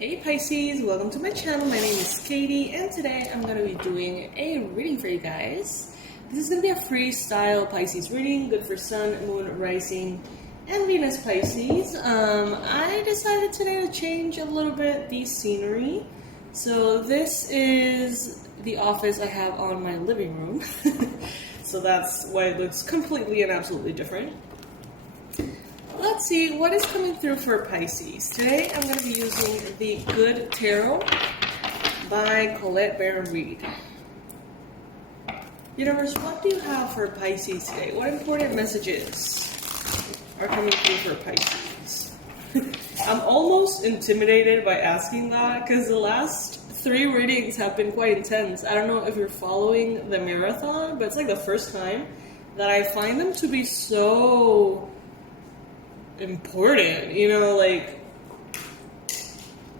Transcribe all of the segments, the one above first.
Hey Pisces, welcome to my channel. My name is Katie and today I'm going to be doing a reading for you guys. This is going to be a freestyle Pisces reading, good for Sun, Moon, Rising, and Venus Pisces. I decided today to change a little bit the scenery. So this is the office I have on my living room. So that's why it looks completely and absolutely different. Let's see what is coming through for Pisces. Today I'm going to be using the Good Tarot by Colette Baron Reed. Universe, what do you have for Pisces today? What important messages are coming through for Pisces? I'm almost intimidated by asking that because the last 3 readings have been quite intense. I don't know if you're following the marathon, but it's like the first time that I find them to be so important, you know, like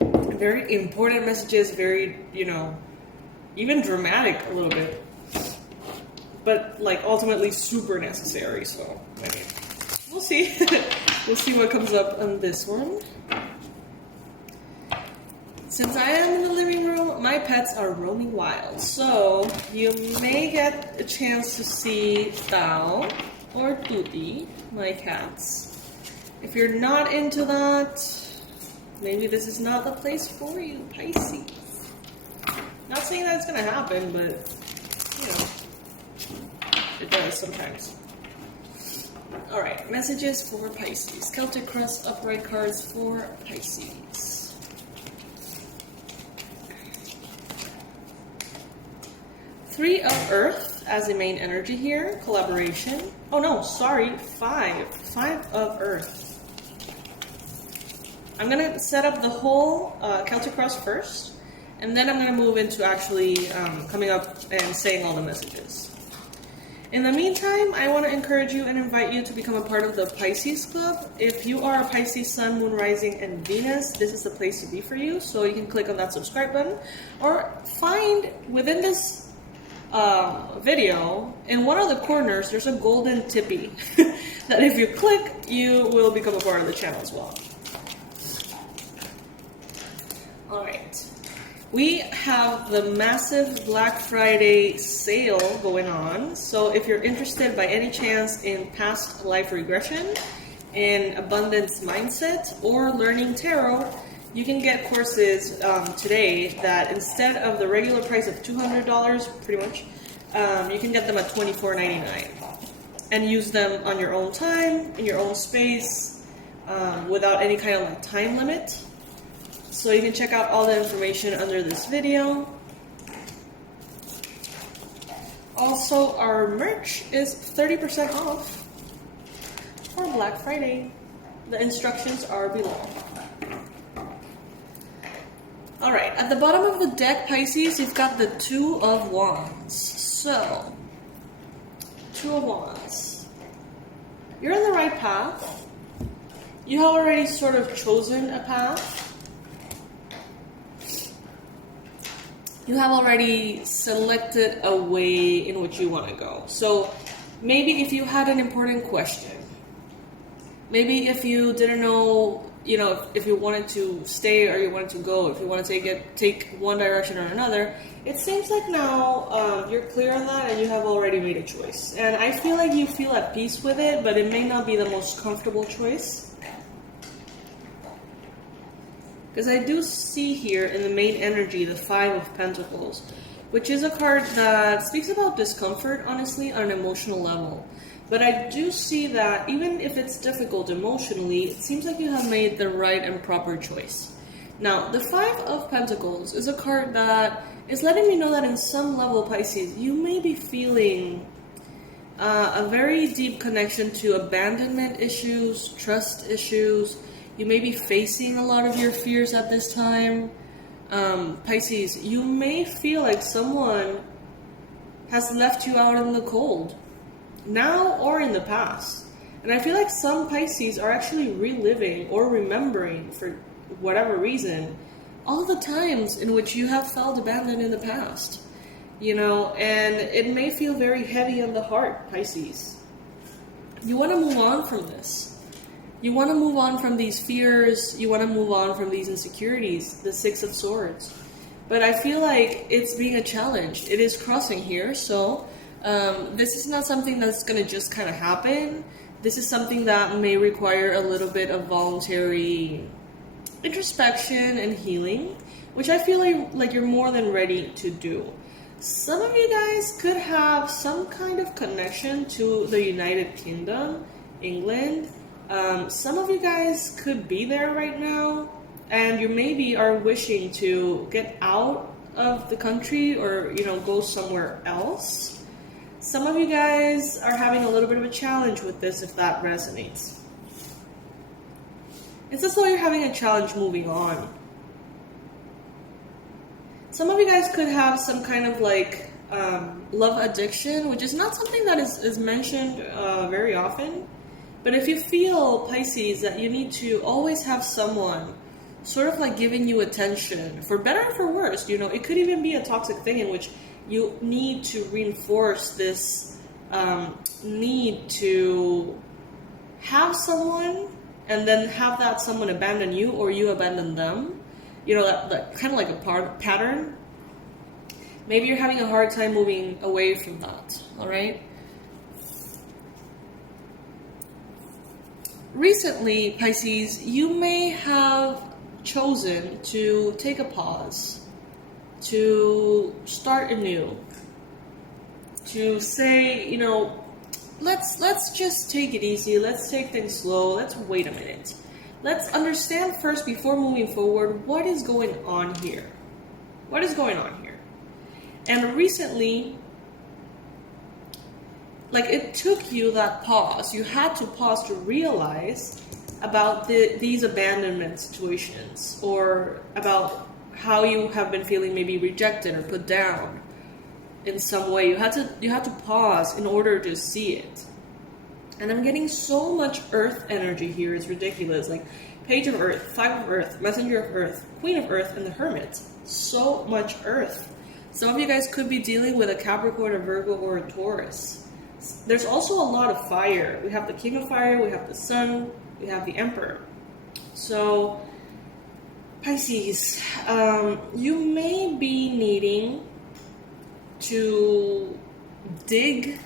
very important messages, very, you know, even dramatic a little bit, but like ultimately super necessary. So I mean, we'll see. We'll see what comes up on this one. Since I am in the living room, my pets are roaming wild, so you may get a chance to see Tao or Tuti, my cats. If you're not into that, maybe this is not the place for you, Pisces. Not saying that it's going to happen, but, you know, it does sometimes. Alright, messages for Pisces. Celtic Cross upright cards for Pisces. Three of Earth as the main energy here. Collaboration. Oh no, sorry, 5. 5 of Earth. I'm going to set up the whole Celtic Cross first, and then I'm going to move into actually coming up and saying all the messages. In the meantime, I want to encourage you and invite you to become a part of the Pisces Club. If you are a Pisces Sun, Moon, Rising, and Venus, this is the place to be for you, so you can click on that subscribe button, or find within this video, in one of the corners, there's a golden tippy that if you click, you will become a part of the channel as well. Alright, we have the massive Black Friday sale going on, so if you're interested by any chance in past life regression, in abundance mindset, or learning tarot, you can get courses today that instead of the regular price of $200, pretty much, you can get them at $24.99 and use them on your own time, in your own space, without any kind of like time limit. So you can check out all the information under this video. Also, our merch is 30% off for Black Friday. The instructions are below. Alright, at the bottom of the deck, Pisces, you've got the 2 of Wands. So, 2 of Wands. You're on the right path. You have already sort of chosen a path. You have already selected a way in which you want to go. So maybe if you had an important question, maybe if you didn't know, you know, if you wanted to stay or you wanted to go, if you want to take one direction or another, it seems like now you're clear on that and you have already made a choice. And I feel like you feel at peace with it, but it may not be the most comfortable choice. Because I do see here in the main energy the 5 of Pentacles, which is a card that speaks about discomfort, honestly, on an emotional level. But I do see that even if it's difficult emotionally, it seems like you have made the right and proper choice. Now, the 5 of Pentacles is a card that is letting me know that in some level, Pisces, you may be feeling a very deep connection to abandonment issues, trust issues. You may be facing a lot of your fears at this time. Pisces, you may feel like someone has left you out in the cold, now or in the past. And I feel like some Pisces are actually reliving or remembering, for whatever reason, all the times in which you have felt abandoned in the past. You know, and it may feel very heavy on the heart, Pisces. You want to move on from this. You want to move on from these fears. You want to move on from these insecurities, the Six of Swords. But I feel like it's being a challenge. It is crossing here, so this is not something that's going to just kind of happen. This is something that may require a little bit of voluntary introspection and healing, which I feel like you're more than ready to do. Some of you guys could have some kind of connection to the United Kingdom, England. Some of you guys could be there right now, and you maybe are wishing to get out of the country or, you know, go somewhere else. Some of you guys are having a little bit of a challenge with this, if that resonates. It's as though you're having a challenge moving on. Some of you guys could have some kind of like love addiction, which is not something that is mentioned very often. But if you feel, Pisces, that you need to always have someone sort of like giving you attention, for better or for worse, you know, it could even be a toxic thing in which you need to reinforce this need to have someone and then have that someone abandon you or you abandon them. You know, that kind of like a pattern. Maybe you're having a hard time moving away from that, all right? Recently, Pisces, you may have chosen to take a pause, to start anew, to say, you know, let's just take it easy, let's take things slow, let's wait a minute. Let's understand first, before moving forward, what is going on here. What is going on here? And recently, like, it took you that pause. You had to pause to realize about these abandonment situations, or about how you have been feeling maybe rejected or put down in some way. You had to pause in order to see it. And I'm getting so much earth energy here, it's ridiculous. Like Page of Earth, Five of Earth, Messenger of Earth, Queen of Earth, and the Hermit. So much earth. Some of you guys could be dealing with a Capricorn, a Virgo, or a Taurus. There's also a lot of fire. We have the King of Fire, we have the Sun, we have the Emperor. So, Pisces, you may be needing to dig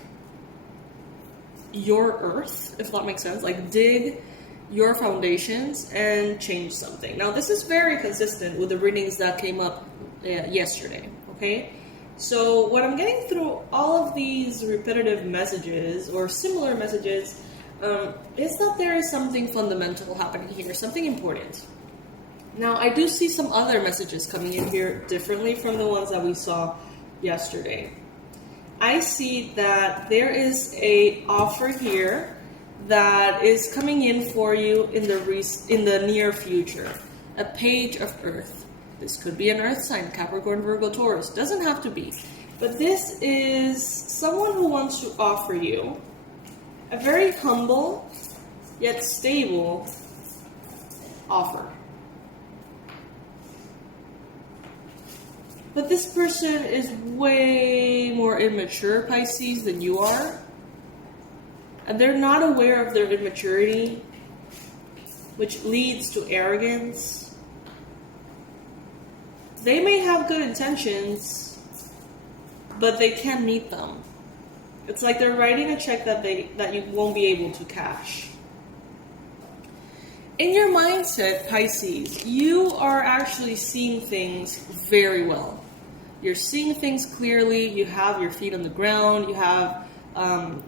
your earth, if that makes sense. Like, dig your foundations and change something. Now, this is very consistent with the readings that came up yesterday, okay? So what I'm getting through all of these repetitive messages or similar messages is that there is something fundamental happening here, something important. Now, I do see some other messages coming in here differently from the ones that we saw yesterday. I see that there is a offer here that is coming in for you in the near future. A Page of Earth. This could be an earth sign, Capricorn, Virgo, Taurus. Doesn't have to be. But this is someone who wants to offer you a very humble yet stable offer. But this person is way more immature, Pisces, than you are. And they're not aware of their immaturity, which leads to arrogance. They may have good intentions, but they can't meet them. It's like they're writing a check that you won't be able to cash. In your mindset, Pisces, you are actually seeing things very well. You're seeing things clearly. You have your feet on the ground. You have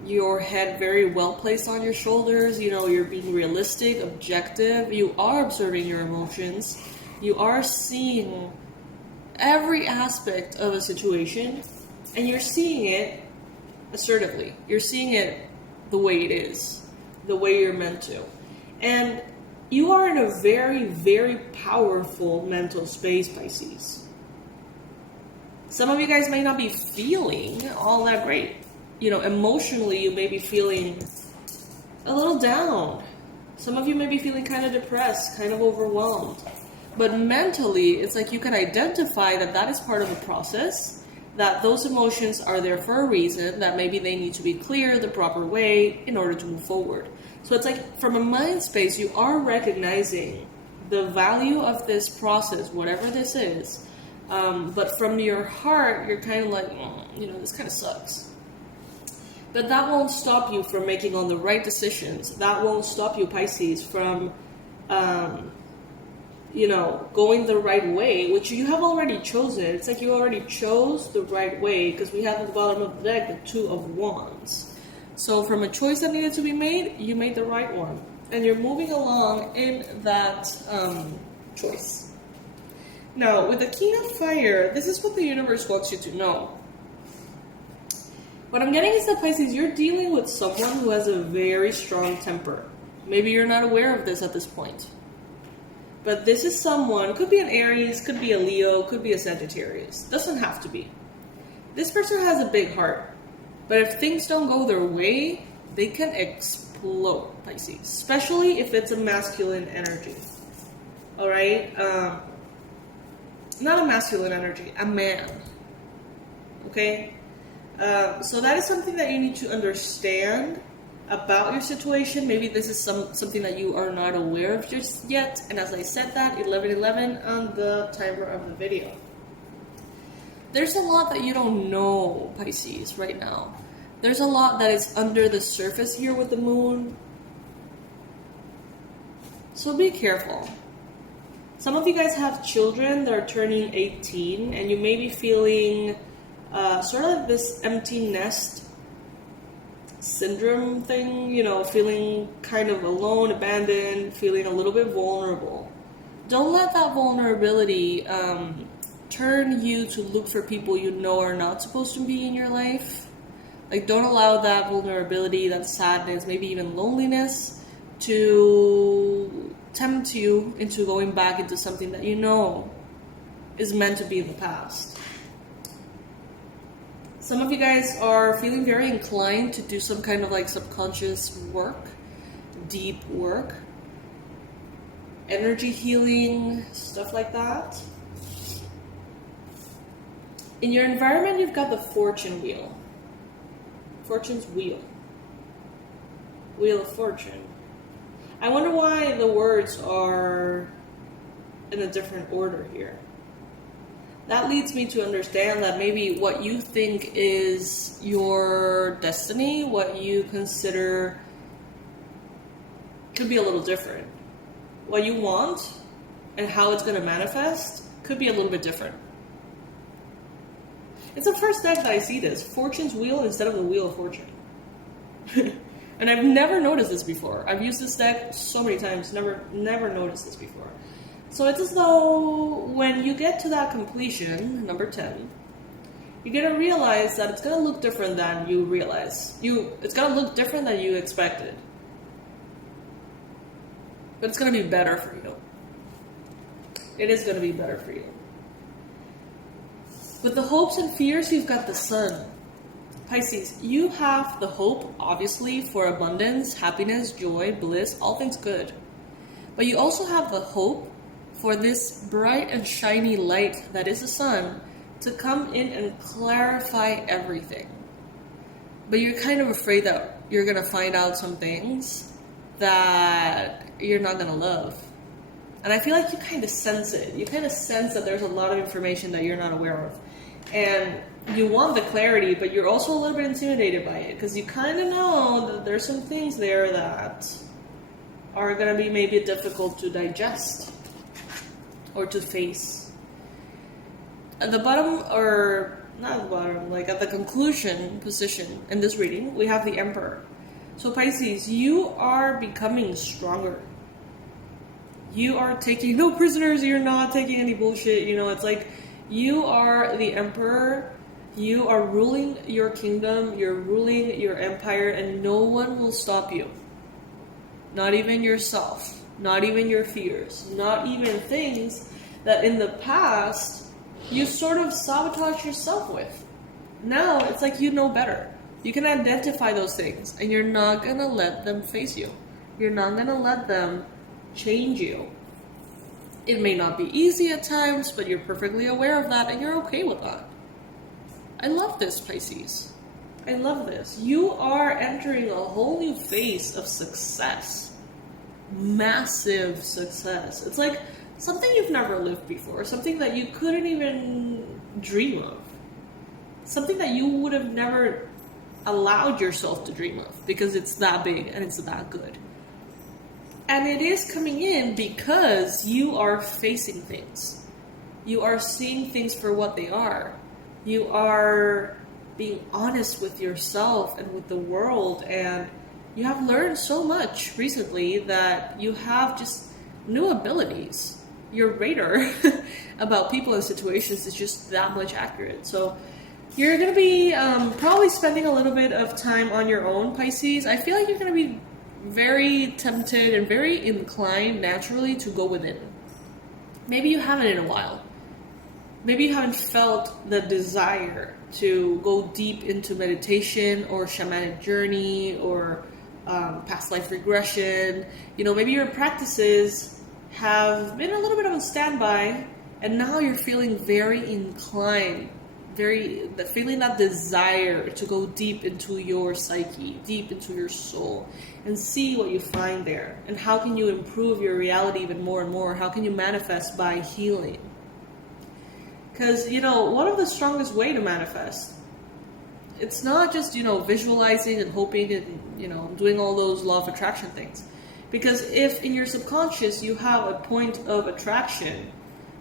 your head very well placed on your shoulders. You know, you're being realistic, objective. You are observing your emotions. You are seeing every aspect of a situation, and you're seeing it assertively. You're seeing it the way it is, the way you're meant to. And you are in a very, very powerful mental space, Pisces. Some of you guys may not be feeling all that great. You know, emotionally, you may be feeling a little down. Some of you may be feeling kind of depressed, kind of overwhelmed. But mentally, it's like you can identify that that is part of the process, that those emotions are there for a reason, that maybe they need to be cleared the proper way in order to move forward. So it's like from a mind space, you are recognizing the value of this process, whatever this is. But from your heart, you're kind of like, this kind of sucks. But that won't stop you from making all the right decisions. That won't stop you, Pisces, from, going the right way, which you have already chosen. It's like you already chose the right way, because we have at the bottom of the deck the Two of Wands. So from a choice that needed to be made, you made the right one. And you're moving along in that choice. Now, with the King of Fire, this is what the universe wants you to know. What I'm getting is that, Pisces, you're dealing with someone who has a very strong temper. Maybe you're not aware of this at this point. But this is someone, could be an Aries, could be a Leo, could be a Sagittarius. Doesn't have to be. This person has a big heart. But if things don't go their way, they can explode, Pisces. Especially if it's a masculine energy. Alright? Not a masculine energy, a man. Okay? So that is something that you need to understand about your situation. Maybe this is something that you are not aware of just yet. And as I said that, 11:11 on the timer of the video. There's a lot that you don't know, Pisces, right now. There's a lot that is under the surface here with the moon. So be careful. Some of you guys have children that are turning 18, and you may be feeling sort of like this empty nest syndrome thing, feeling kind of alone, abandoned, feeling a little bit vulnerable. Don't let that vulnerability turn you to look for people you know are not supposed to be in your life. Like, don't allow that vulnerability, that sadness, maybe even loneliness to tempt you into going back into something that you know is meant to be in the past. Some of you guys are feeling very inclined to do some kind of like subconscious work, deep work, energy healing, stuff like that. In your environment, you've got the fortune wheel. Fortune's wheel. Wheel of Fortune. I wonder why the words are in a different order here. That leads me to understand that maybe what you think is your destiny, what you consider, could be a little different. What you want and how it's going to manifest could be a little bit different. It's the first deck that I see this. Fortune's Wheel instead of the Wheel of Fortune. And I've never noticed this before. I've used this deck so many times, never noticed this before. So it's as though when you get to that completion, number 10, you're going to realize that it's going to look different than you realize. It's going to look different than you expected. But it's going to be better for you. It is going to be better for you. With the hopes and fears, you've got the Sun. Pisces, you have the hope, obviously, for abundance, happiness, joy, bliss, all things good. But you also have the hope for this bright and shiny light that is the sun to come in and clarify everything. But you're kind of afraid that you're going to find out some things that you're not going to love. And I feel like you kind of sense it. You kind of sense that there's a lot of information that you're not aware of. And you want the clarity, but you're also a little bit intimidated by it, because you kind of know that there's some things there that are going to be maybe difficult to digest or to face. At the bottom, or not at the bottom, like at the conclusion position in this reading, we have the Emperor. So Pisces, you are becoming stronger. You are taking no prisoners, you're not taking any bullshit, it's like you are the Emperor, you are ruling your kingdom, you're ruling your empire, and no one will stop you. Not even yourself, not even your fears, not even things that in the past you sort of sabotage yourself with. Now it's like you know better. You can identify those things, and you're not gonna let them face you. You're not gonna let them change you. It may not be easy at times, but you're perfectly aware of that, and you're okay with that. I love this, Pisces. I love this. You are entering a whole new phase of success. Massive success. It's like something you've never lived before, something that you couldn't even dream of, something that you would have never allowed yourself to dream of because it's that big and it's that good. And it is coming in because you are facing things. You are seeing things for what they are. You are being honest with yourself and with the world, and you have learned so much recently that you have just new abilities. Your radar about people and situations is just that much accurate. So you're going to be probably spending a little bit of time on your own, Pisces. I feel like you're going to be very tempted and very inclined naturally to go within. Maybe you haven't in a while. Maybe you haven't felt the desire to go deep into meditation or shamanic journey or past life regression. You know, maybe your practices have been a little bit of a standby, and now you're feeling very inclined, feeling that desire to go deep into your psyche, deep into your soul, and see what you find there. And how can you improve your reality even more and more? How can you manifest by healing? Because, you know, one of the strongest way to manifest, it's not just, you know, visualizing and hoping and, you know, doing all those law of attraction things. Because if in your subconscious you have a point of attraction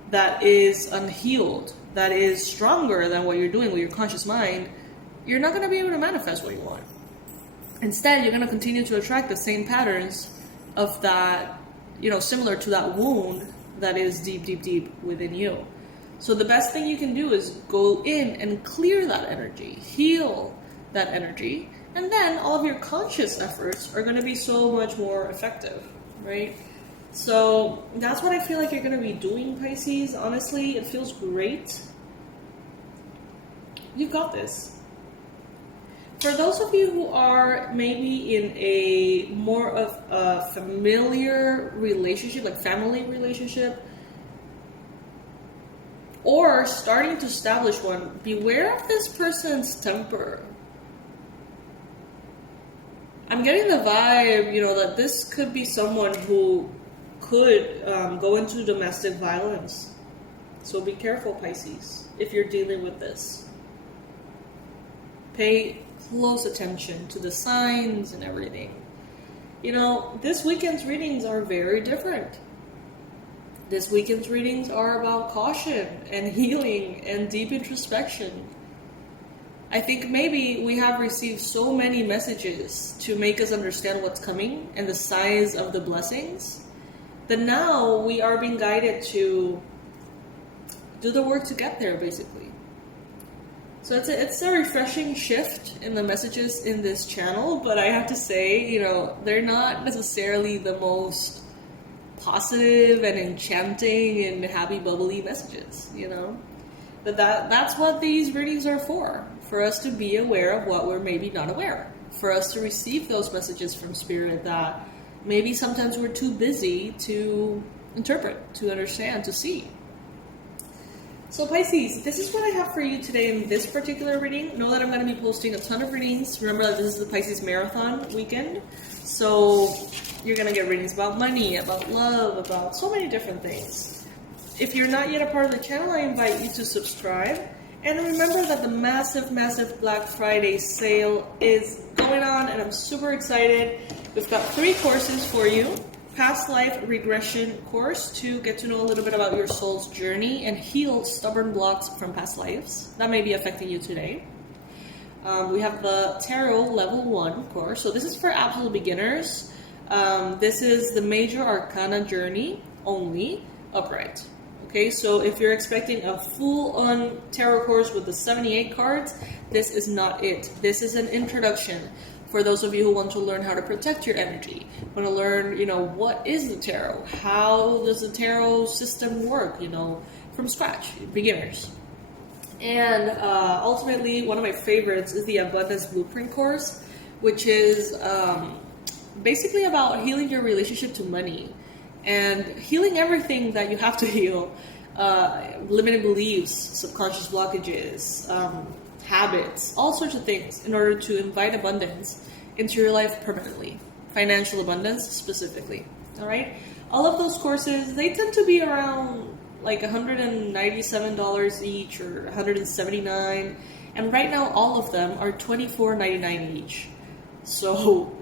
that is unhealed, that is stronger than what you're doing with your conscious mind, you're not going to be able to manifest what you want. Instead, you're going to continue to attract the same patterns of that, you know, similar to that wound that is deep, deep, deep within you. So the best thing you can do is go in and clear that energy, heal that energy, and then all of your conscious efforts are going to be so much more effective, right? So that's what I feel like you're going to be doing, Pisces. Honestly, it feels great. You've got this. For those of you who are maybe in a more of a familiar relationship, like family relationship, or starting to establish one, beware of this person's temper. I'm getting the vibe, you know, that this could be someone who could go into domestic violence. So be careful, Pisces, if you're dealing with this. Pay close attention to the signs and everything. You know, this weekend's readings are very different. This weekend's readings are about caution and healing and deep introspection. I think maybe we have received so many messages to make us understand what's coming and the size of the blessings that now we are being guided to do the work to get there, basically. So it's a refreshing shift in the messages in this channel, but I have to say, you know, they're not necessarily the most positive and enchanting and happy bubbly messages, you know. But that's what these readings are for us to be aware of what we're maybe not aware, for us to receive those messages from Spirit that maybe sometimes we're too busy to interpret, to understand, to see. So Pisces, this is what I have for you today in this particular reading. Know that I'm going to be posting a ton of readings. Remember that this is the Pisces Marathon weekend. So you're going to get readings about money, about love, about so many different things. If you're not yet a part of the channel, I invite you to subscribe. And remember that the massive, massive Black Friday sale is going on, and I'm super excited. We've got 3 courses for you. Past life regression course to get to know a little bit about your soul's journey and heal stubborn blocks from past lives that may be affecting you today. We have the Tarot Level 1 course. So this is for absolute beginners. This is the Major Arcana Journey only, upright. Okay, so if you're expecting a full-on tarot course with the 78 cards, this is not it. This is an introduction for those of you who want to learn how to protect your energy, want to learn, you know, what is the tarot? How does the tarot system work, you know, from scratch, beginners. And ultimately, one of my favorites is the Abundance Blueprint course, which is basically about healing your relationship to money and healing everything that you have to heal, limited beliefs, subconscious blockages, habits, all sorts of things in order to invite abundance into your life permanently. Financial abundance specifically. All right? All of those courses, they tend to be around like $197 each or $179. And right now, all of them are $24.99 each. So,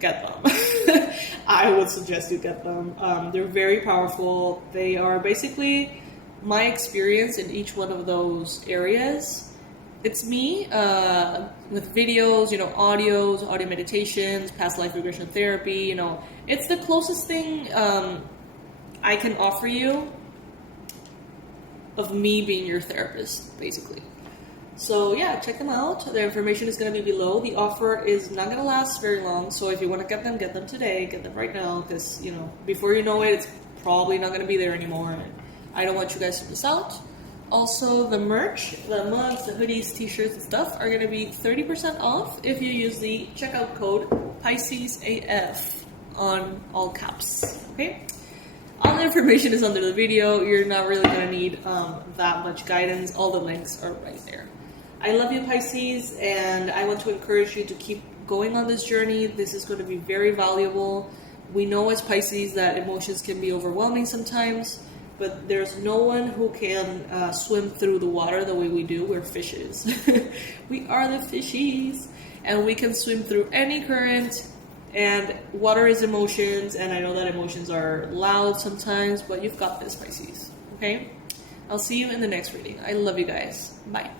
get them. I would suggest you get them. They're very powerful. They are basically my experience in each one of those areas. It's me with videos, audios, audio meditations, past life regression therapy. It's the closest thing I can offer you of me being your therapist, basically. So yeah, check them out. The information is going to be below. The offer is not going to last very long. So if you want to get them today. Get them right now because, before you know it, it's probably not going to be there anymore. I don't want you guys to miss out. Also, the merch, the mugs, the hoodies, t-shirts, and stuff are going to be 30% off if you use the checkout code PISCESAF on all caps. Okay? All the information is under the video. You're not really going to need that much guidance. All the links are right there. I love you, Pisces, and I want to encourage you to keep going on this journey. This is going to be very valuable. We know as Pisces that emotions can be overwhelming sometimes, but there's no one who can swim through the water the way we do. We're fishes. We are the fishies, and we can swim through any current, and water is emotions, and I know that emotions are loud sometimes, but you've got this, Pisces, okay? I'll see you in the next reading. I love you guys. Bye.